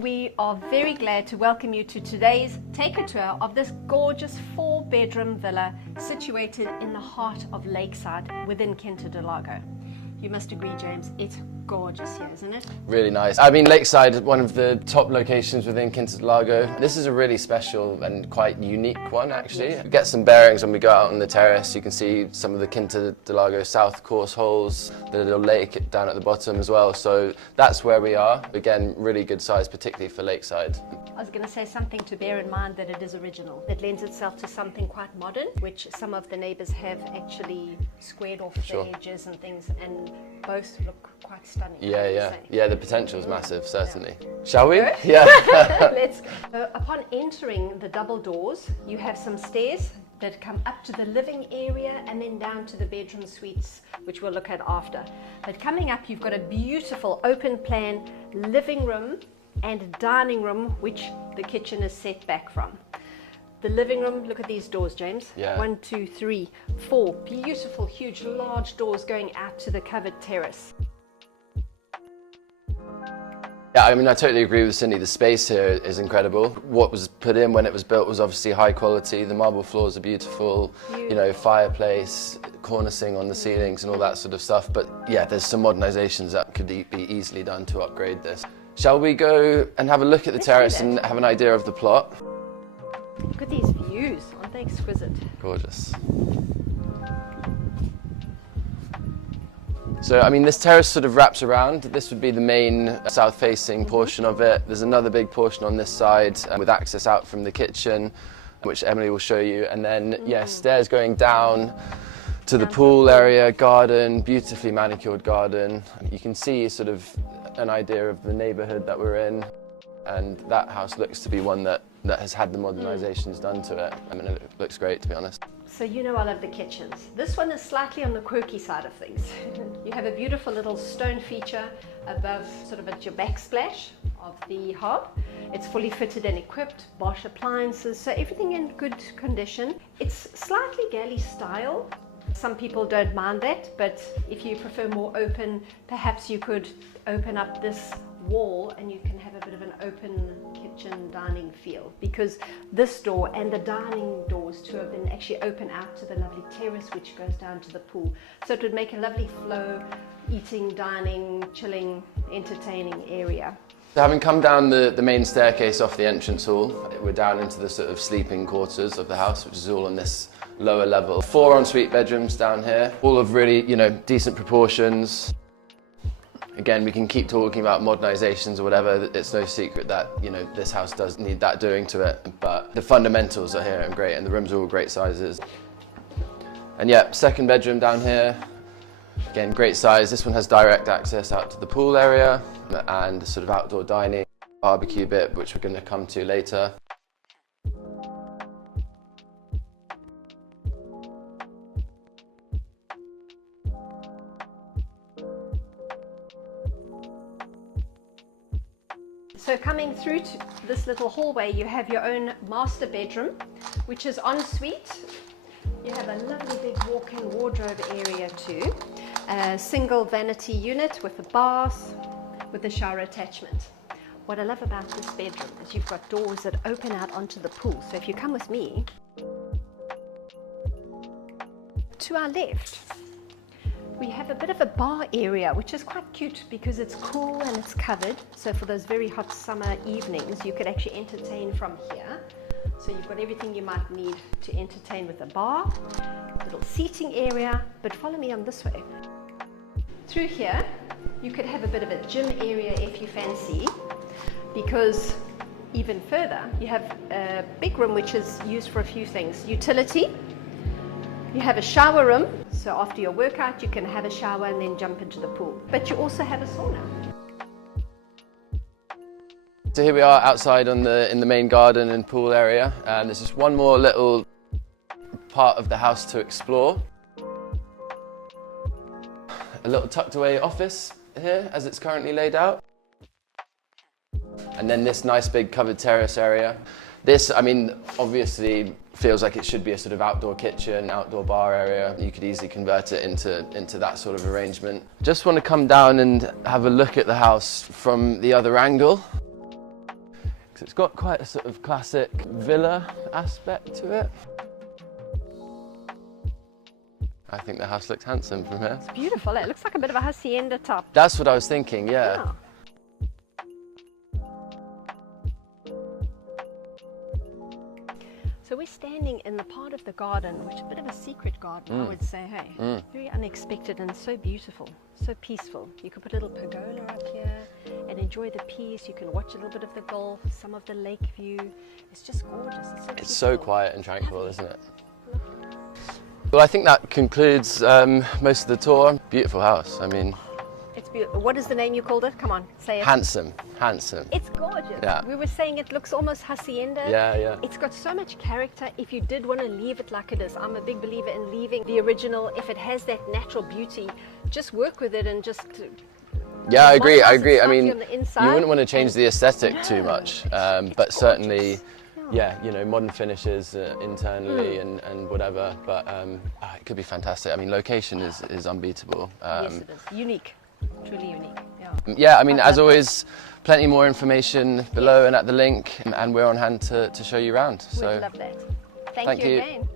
We are very glad to welcome you to today's Take a Tour of this gorgeous 4-bedroom villa situated in the heart of Lakeside within Quinta do Lago. You must agree, James, it's gorgeous here, isn't it? Really nice. I mean, Lakeside is one of the top locations within Quinta do Lago. This is a really special and quite unique one, actually. Yes. We get some bearings when we go out on the terrace. You can see some of the Quinta do Lago South course holes, the little lake down at the bottom as well. So that's where we are. Again, really good size, particularly for Lakeside. I was going to say something to bear in mind, that it is original. It lends itself to something quite modern, which some of the neighbours have actually squared off the edges and things, and both look quite stunning. Yeah, the potential is massive, certainly. Yeah. Shall we? Go? Yeah. Let's go. Upon entering the double doors, you have some stairs that come up to the living area and then down to the bedroom suites, which we'll look at after. But coming up, you've got a beautiful open plan living room and dining room, which the kitchen is set back from. The living room, look at these doors, James. Yeah. 1, 2, 3, 4 beautiful, huge, large doors going out to the covered terrace. Yeah, I mean, I totally agree with Cindy. The space here is incredible. What was put in when it was built was obviously high quality. The marble floors are beautiful, you know, fireplace, cornicing on the ceilings and all that sort of stuff. But yeah, there's some modernizations that could be easily done to upgrade this. Shall we go and have a look at the terrace and have an idea of the plot? Look at these views, aren't they exquisite? Gorgeous. So, I mean, this terrace sort of wraps around. This would be the main south-facing portion of it. There's another big portion on this side with access out from the kitchen, which Emily will show you. And then, yeah, stairs going down to the pool area, garden, beautifully manicured garden. You can see sort of an idea of the neighbourhood that we're in. And that house looks to be one that has had the modernizations done to it. I mean, it looks great, to be honest. So you know I love the kitchens. This one is slightly on the quirky side of things. You have a beautiful little stone feature above, sort of at your backsplash of the hob. It's fully fitted and equipped, Bosch appliances, so everything in good condition. It's slightly galley style. Some people don't mind that, but if you prefer more open, perhaps you could open up this wall and you can have a bit of an open kitchen dining feel, because this door and the dining doors, two of them, actually open out to the lovely terrace which goes down to the pool. So it would make a lovely flow, eating, dining, chilling, entertaining area. So having come down the main staircase off the entrance hall, we're down into the sort of sleeping quarters of the house, which is all on this lower level. 4 ensuite bedrooms down here, all of really, you know, decent proportions. Again, we can keep talking about modernizations or whatever. It's no secret that, you know, this house does need that doing to it, but the fundamentals are here and great, and the rooms are all great sizes. And yeah, second bedroom down here. Again, great size. This one has direct access out to the pool area and sort of outdoor dining, barbecue bit, which we're going to come to later. So coming through to this little hallway, you have your own master bedroom, which is en suite. You have a lovely big walk-in wardrobe area too. A single vanity unit with a bath, with a shower attachment. What I love about this bedroom is you've got doors that open out onto the pool. So if you come with me, to our left, we have a bit of a bar area, which is quite cute because it's cool and it's covered. So for those very hot summer evenings, you could actually entertain from here. So you've got everything you might need to entertain with a bar, little seating area, but follow me on this way. Through here, you could have a bit of a gym area if you fancy, because even further, you have a big room which is used for a few things. Utility, you have a shower room, so after your workout you can have a shower and then jump into the pool. But you also have a sauna. So here we are outside in the main garden and pool area, and there's just one more little part of the house to explore. A little tucked away office here as it's currently laid out. And then this nice big covered terrace area. This, I mean, obviously feels like it should be a sort of outdoor kitchen, outdoor bar area. You could easily convert it into that sort of arrangement. Just want to come down and have a look at the house from the other angle. 'cause it's got quite a sort of classic villa aspect to it. I think the house looks handsome from here. It's beautiful. It looks like a bit of a hacienda top. That's what I was thinking, yeah. Yeah. So we're standing in the part of the garden, which is a bit of a secret garden, I would say, hey? Very unexpected and so beautiful, so peaceful. You could put a little pergola up here and enjoy the peace. You can watch a little bit of the Gulf, some of the lake view. It's just gorgeous. It's so quiet and tranquil, isn't it? Well, I think that concludes most of the tour. Beautiful house, I mean. It's beautiful. What is the name you called it? Come on, say it. Handsome, handsome. It's gorgeous. Yeah. We were saying it looks almost hacienda. Yeah, yeah. It's got so much character if you did want to leave it like it is. I'm a big believer in leaving the original. If it has that natural beauty, just work with it and just... Yeah, I agree, I modernise it agree. I slightly mean, on the inside you wouldn't want to change and- the aesthetic too much, but certainly, gorgeous. yeah, you know, modern finishes internally and whatever, but it could be fantastic. I mean, location is unbeatable. Yes, it is. Unique. Truly unique. Yeah. Yeah, I mean, I as love always, plenty more information below and at the link, and we're on hand to show you around. We'd So love that. Thank you you. again.